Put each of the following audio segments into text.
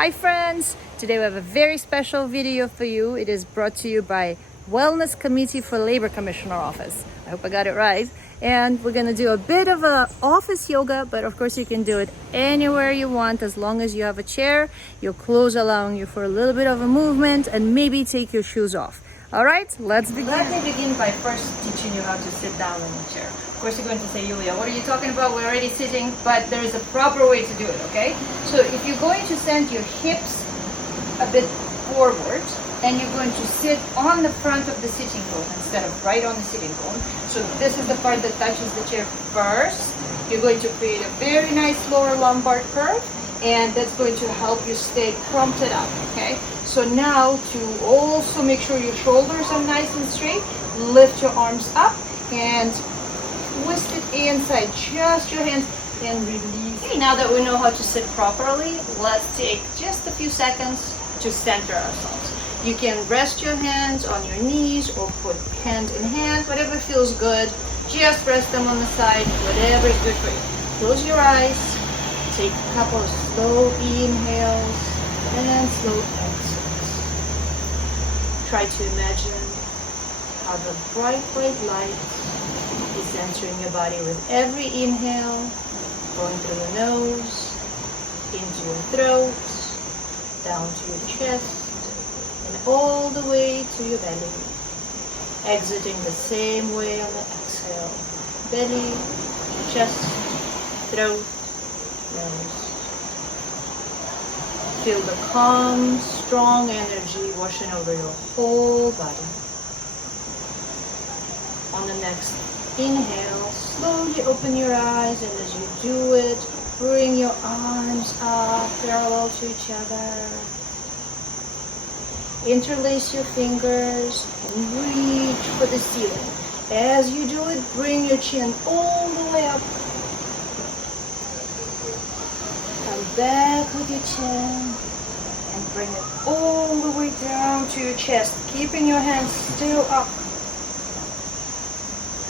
Hi friends! Today we have a very special video for you. It is brought to you by Wellness Committee for Labor Commissioner Office. I hope I got it right. And we're gonna do a bit of a office yoga, but of course you can do it anywhere you want as long as you have a chair, your clothes allowing you for a little bit of a movement, and maybe take your shoes off. All right, let's begin. Let me begin by first teaching you how to sit down in a chair. Of course you're going to say, Yulia, what are you talking about? We're already sitting, but there is a proper way to do it, okay? So if you're going to send your hips a bit forward, and you're going to sit on the front of the sitting bone instead of right on the sitting bone. So this is the part that touches the chair first. You're going to create a very nice lower lumbar curve, and that's going to help you stay prompted up, okay? So now to also make sure your shoulders are nice and straight, lift your arms up and twist it inside, just your hands, and release. Okay, now that we know how to sit properly, let's take just a few seconds to center ourselves. You can rest your hands on your knees or put hand in hand, whatever feels good. Just rest them on the side, whatever is good for you. Close your eyes, take a couple of slow inhales and slow exhales. Try to imagine how the bright light is entering your body with every inhale, going through your nose, into your throat, down to your chest, and all the way to your belly. Exiting the same way on the exhale. Belly, chest, throat, nose. Feel the calm, strong energy washing over your whole body. On the next inhale, slowly open your eyes, and as you do it, bring your arms up parallel to each other. Interlace your fingers and reach for the ceiling. As you do it, bring your chin all the way up. Come back with your chin and bring it all the way down to your chest, keeping your hands still up.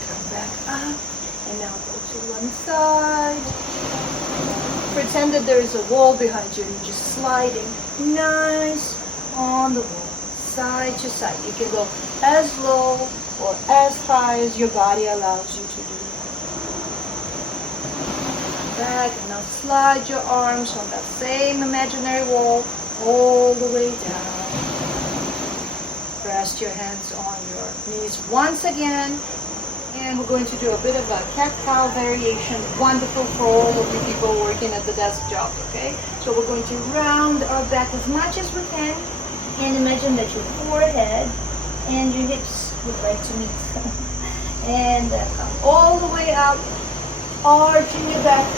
Come back up and now go to one side. Pretend that there is a wall behind you and you're just sliding nice on the wall, side to side. You can go as low or as high as your body allows you to do. Back, and now slide your arms on that same imaginary wall all the way down. Rest your hands on your knees once again. And we're going to do a bit of a Cacti Variation, wonderful for all of you people working at the desk job, okay? So we're going to round our back as much as we can, and imagine that your forehead and your hips would like to meet. And come all the way up, arching your back.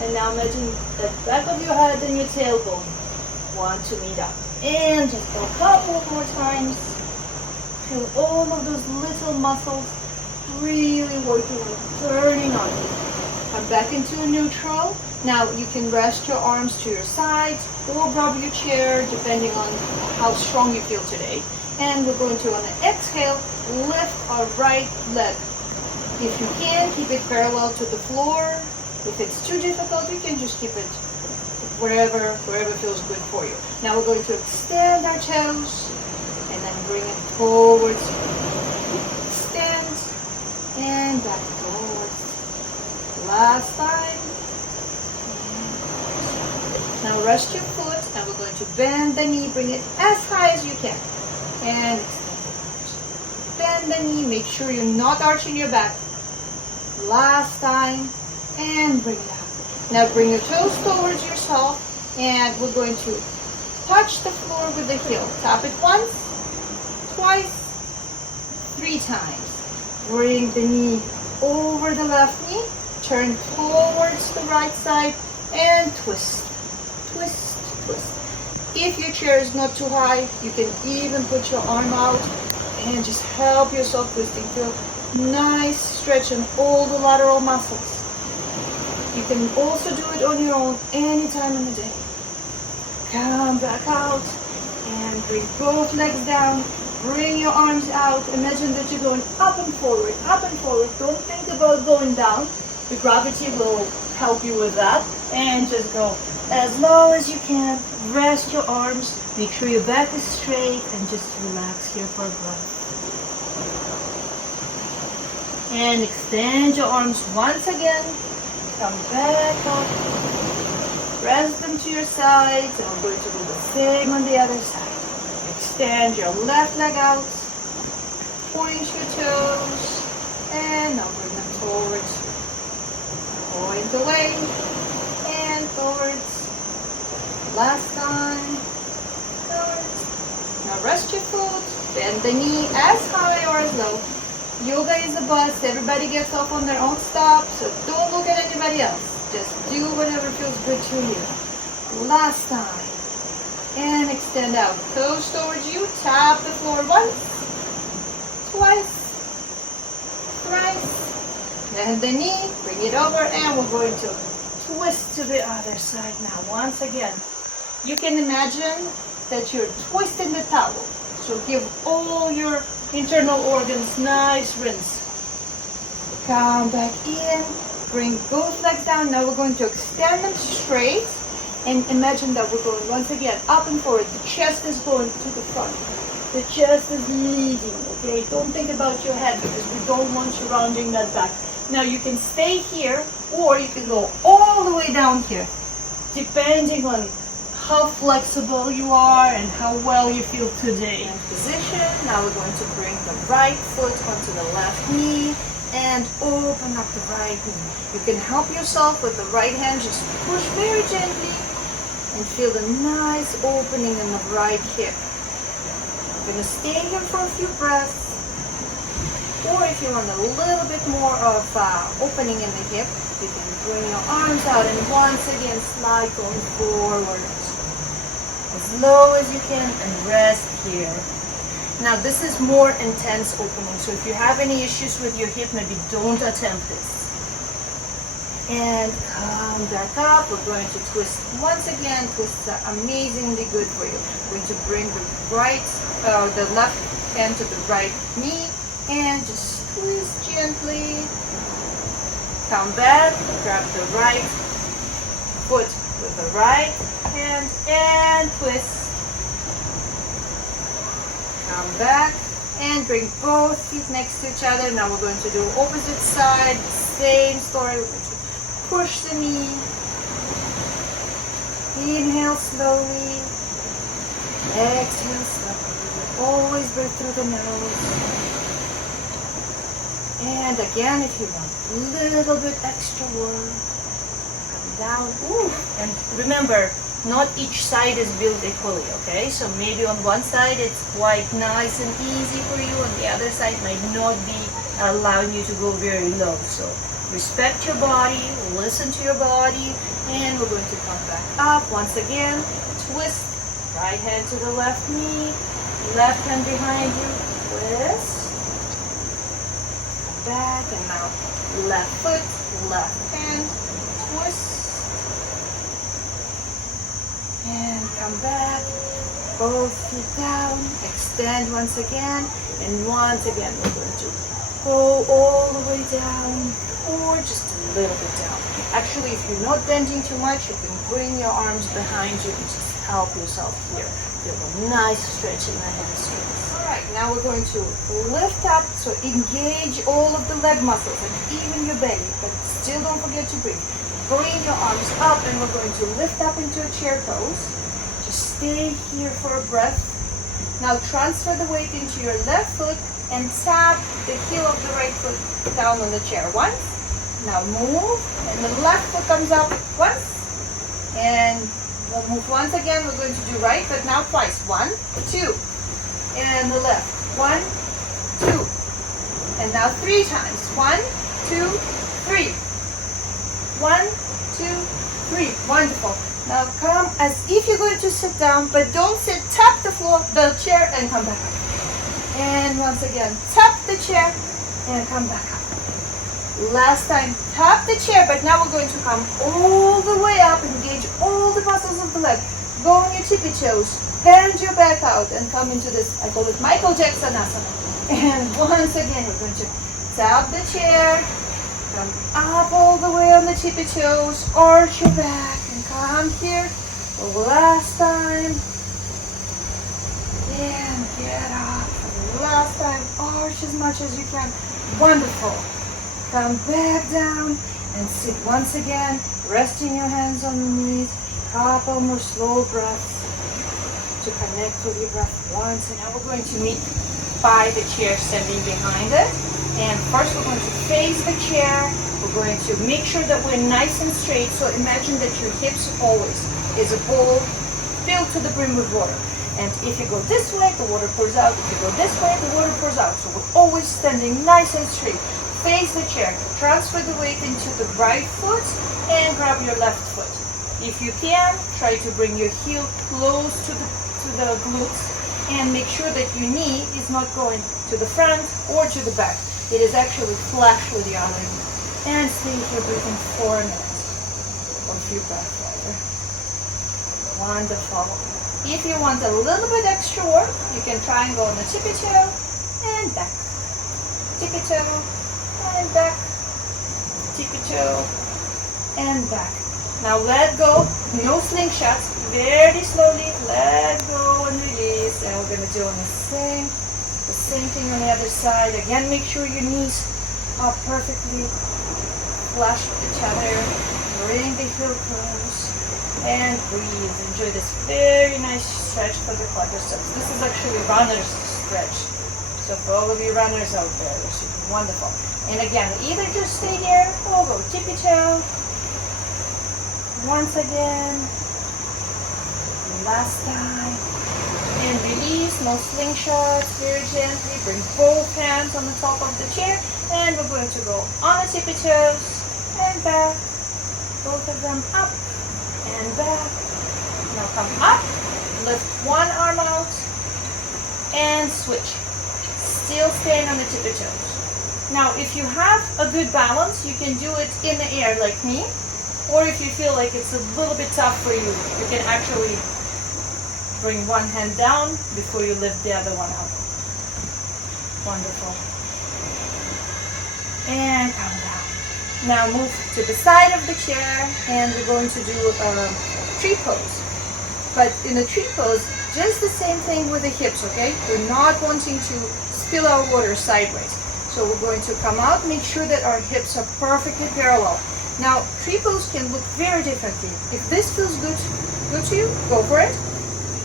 And now imagine the back of your head and your tailbone want to meet up. And just a couple more times. Feel all of those little muscles really working on turning on you. Come back into a neutral. Now you can rest your arms to your sides or grab your chair depending on how strong you feel today. And we're going to, on the exhale, lift our right leg. If you can, keep it parallel to the floor. If it's too difficult, you can just keep it wherever feels good for you. Now we're going to extend our toes and then bring it forwards. Extend and back forwards. Last side. Now rest your foot, and we're going to bend the knee, bring it as high as you can. And bend the knee, make sure you're not arching your back. Last time, and bring it up. Now bring your toes towards yourself, and we're going to touch the floor with the heel. Tap it once, twice, 3 times. Bring the knee over the left knee, turn towards the right side, and twist. Twist, twist. If your chair is not too high, you can even put your arm out and just help yourself twisting. Feel nice stretch in all the lateral muscles. You can also do it on your own anytime in the day. Come back out and bring both legs down. Bring your arms out. Imagine that you're going up and forward, up and forward. Don't think about going down. The gravity will help you with that. And just go as low as you can. Rest your arms. Make sure your back is straight and just relax here for a breath. And extend your arms once again. Come back up. Press them to your sides. And we're going to do the same on the other side. Extend your left leg out. Point your toes. And now bring them forward. Point away. And forwards. Last time. Forwards. Now rest your foot. Bend the knee as high or as low. Yoga is a bus. Everybody gets off on their own stop, so don't look at anybody else. Just do whatever feels good to you. Last time. And extend out. Toes towards you. Tap the floor once, twice, thrice. Bend the knee. Bring it over, and we're going to twist to the other side now. Once again, you can imagine that you're twisting the towel. So give all your internal organs nice rinse. Come back in. Bring both legs down. Now we're going to extend them straight. And imagine that we're going once again up and forward. The chest is going to the front. The chest is leading, okay? Don't think about your head because we don't want you rounding that back. Now you can stay here or you can go all the way down here, depending on how flexible you are and how well you feel today. In position, now we're going to bring the right foot onto the left knee and open up the right knee. You can help yourself with the right hand, just push very gently and feel the nice opening in the right hip. You're going to stay here for a few breaths. Or if you want a little bit more of opening in the hip, you can bring your arms out and once again slide going forward. As low as you can and rest here. Now this is more intense opening, so if you have any issues with your hip, maybe don't attempt this. And come back up. We're going to twist once again. Twists are amazingly good for you. We're going to bring the left hand to the right knee and just twist gently. Come back, grab the right foot with the right hand and twist. Come back and bring both feet next to each other. Now we're going to do opposite side, same story. We're going to push the knee. Inhale slowly. Exhale slowly. Always breathe through the nose. And again, if you want a little bit extra work, come down. Ooh. And remember, not each side is built equally, okay? So maybe on one side it's quite nice and easy for you, on the other side might not be allowing you to go very low. So respect your body, listen to your body, and we're going to come back up. Once again, twist, right hand to the left knee, left hand behind you, twist. Back and now left foot, left hand, twist, and come back, both feet down, extend once again, and once again we're going to go all the way down or just a little bit down. Actually, if you're not bending too much, you can bring your arms behind you and just help yourself here. Feel a nice stretch in the hamstrings. Alright, now we're going to lift up, so engage all of the leg muscles and even your belly, but still don't forget to breathe. Bring your arms up and we're going to lift up into a chair pose. Just stay here for a breath. Now transfer the weight into your left foot and tap the heel of the right foot down on the chair once. Now move and the left foot comes up once and we'll move once again. We're going to do right, but now twice. 1, 2. And the left. 1, 2. And now 3 times. 1, 2, 3. 1, 2, 3. Wonderful. Now come as if you're going to sit down, but don't sit. Tap the floor, the chair, and come back up. And once again, tap the chair and come back up. Last time, tap the chair, but now we're going to come all the way up, engage all the muscles of the leg. Go on your tippy toes, bend your back out, and come into this, I call it Michael Jackson asana. And once again, we're going to tap the chair, Come up all the way on the tippy toes, arch your back, and come here. For the last time. And get up. For the last time, arch as much as you can. Wonderful. Come back down and sit once again, resting your hands on your knees. Couple more slow breaths to connect with your breath once. And now we're going to meet by the chair standing behind it. And first we're going to face the chair. We're going to make sure that we're nice and straight. So imagine that your hips always is a bowl filled to the brim with water. And if you go this way, the water pours out. If you go this way, the water pours out. So we're always standing nice and straight. Face the chair. Transfer the weight into the right foot and grab your left foot. If you can, try to bring your heel close to the glutes and make sure that your knee is not going to the front or to the back. It is actually flush with the other knee. And stay here breathing 4 minutes or a few breaths rather. Wonderful. If you want a little bit extra work, you can try and go on the tippy toe and back. Tippy toe and back. Tippy toe and back. Now let go, no slingshots, very slowly, let go and release. And we're gonna do on the same thing on the other side. Again, make sure your knees are perfectly flush with each other. Bring the heel close and breathe. Enjoy this very nice stretch for the quadriceps. This is actually a runner's stretch. So for all of you runners out there, this should be wonderful. And again, either just stay here or go tippy toe. Once again, last time, and release, no slingshots, very gently, bring both hands on the top of the chair, and we're going to go on the tippy toes, and back, both of them up, and back, now come up, lift one arm out, and switch, still staying on the tippy toes. Now if you have a good balance, you can do it in the air like me. Or if you feel like it's a little bit tough for you, you can actually bring one hand down before you lift the other one up. Wonderful. And come down. Now move to the side of the chair and we're going to do a tree pose. But in a tree pose, just the same thing with the hips, okay? We're not wanting to spill our water sideways. So we're going to come out, make sure that our hips are perfectly parallel. Now, tree pose can look very differently. If this feels good to you, go for it.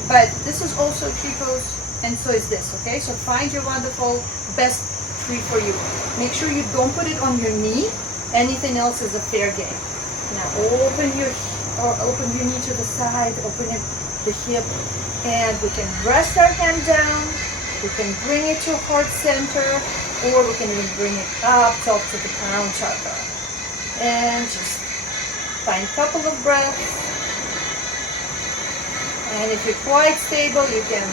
But this is also tree pose, and so is this, okay? So find your wonderful best tree for you. Make sure you don't put it on your knee. Anything else is a fair game. Now, open your knee to the side, open the hip, and we can rest our hand down. We can bring it to heart center, or we can even bring it up top to the crown chakra. And just find a couple of breaths. And if you're quite stable, you can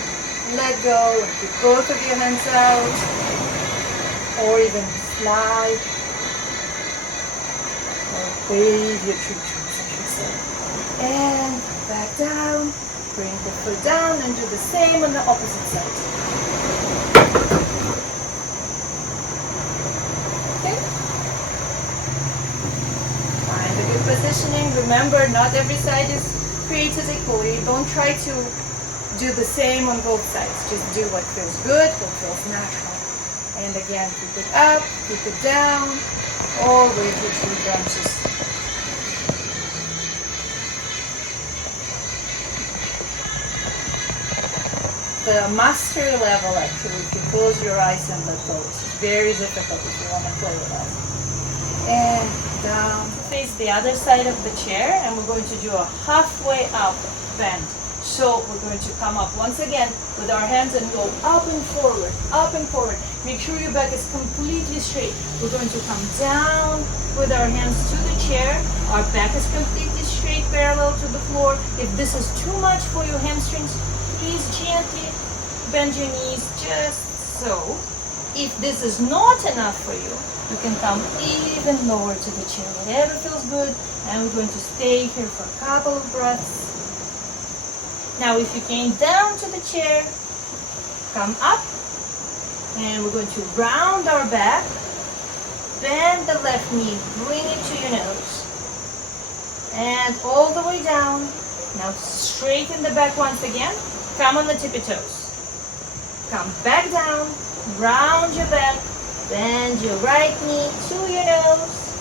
let go and keep both of your hands out, or even slide, or wave your tree trunks, I should say. And back down, bring the foot down, and do the same on the opposite side. Positioning. Remember, not every side is created equally. Don't try to do the same on both sides. Just do what feels good, what feels natural. And again, keep it up, keep it down, all the way to tree branches. The mastery level, actually, if you close your eyes and let go, it's very difficult if you want to play with that. And down. Face the other side of the chair, and we're going to do a halfway up bend. So we're going to come up once again with our hands and go up and forward, up and forward. Make sure your back is completely straight. We're going to come down with our hands to the chair. Our back is completely straight, parallel to the floor. If this is too much for your hamstrings, please gently bend your knees just so. If this is not enough for you, you can come even lower to the chair, whatever feels good, and we're going to stay here for a couple of breaths. Now if you came down to the chair, come up, and we're going to round our back, Bend the left knee, bring it to your nose. And all the way down. Now straighten the back once again. Come on the tippy toes. Come back down, round your back, bend your right knee to your nose,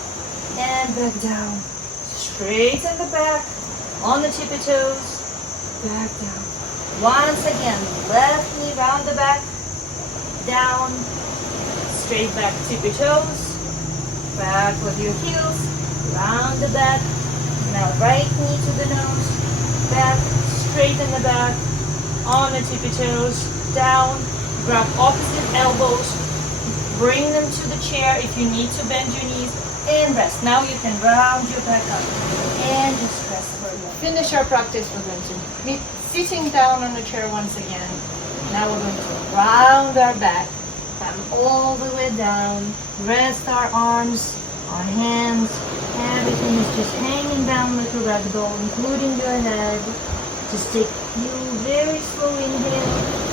and back down. Straighten the back, on the tippy toes, back down. Once again, left knee round the back, down, straight back, tippy toes, back with your heels, round the back. Now right knee to the nose, back, straighten the back, on the tippy toes, down, grab opposite elbows, bring them to the chair if you need to bend your knees, and rest. Now you can round your back up and just rest for a moment. Finish our practice. We're going to be sitting down on the chair once again. Now we're going to round our back, come all the way down, rest our arms, our hands, everything is just hanging down like a rag doll, including your head. Just take a few very slow inhale.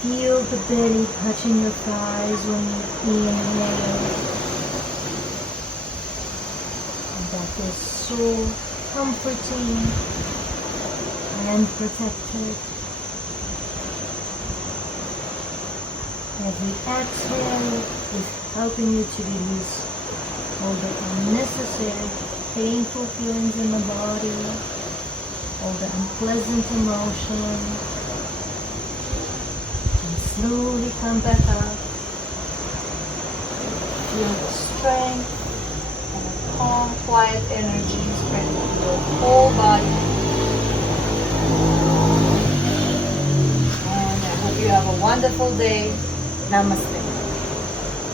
Feel the belly touching your thighs when you inhale. And that is so comforting and protected. Every exhale is helping you to release all the unnecessary, painful feelings in the body, all the unpleasant emotions. Slowly come back up. Feel the strength and a calm, quiet energy spreading through your whole body. And I hope you have a wonderful day. Namaste.